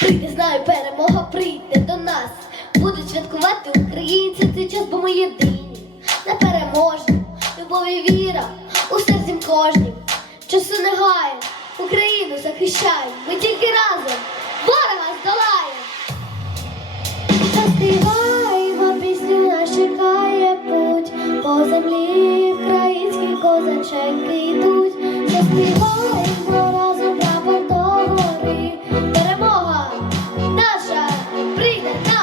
прийде, знаю, перемога прийде до нас. Будуть святкувати українці цей час, бо ми єдині, не переможні, любов і віра у серці кожнім. Часу не гає, Україну захищає, ми тільки разом ворога здолає. Заспіваємо пісню, нас чекає путь, по землі українські козаченьки йдуть. Rodríguez.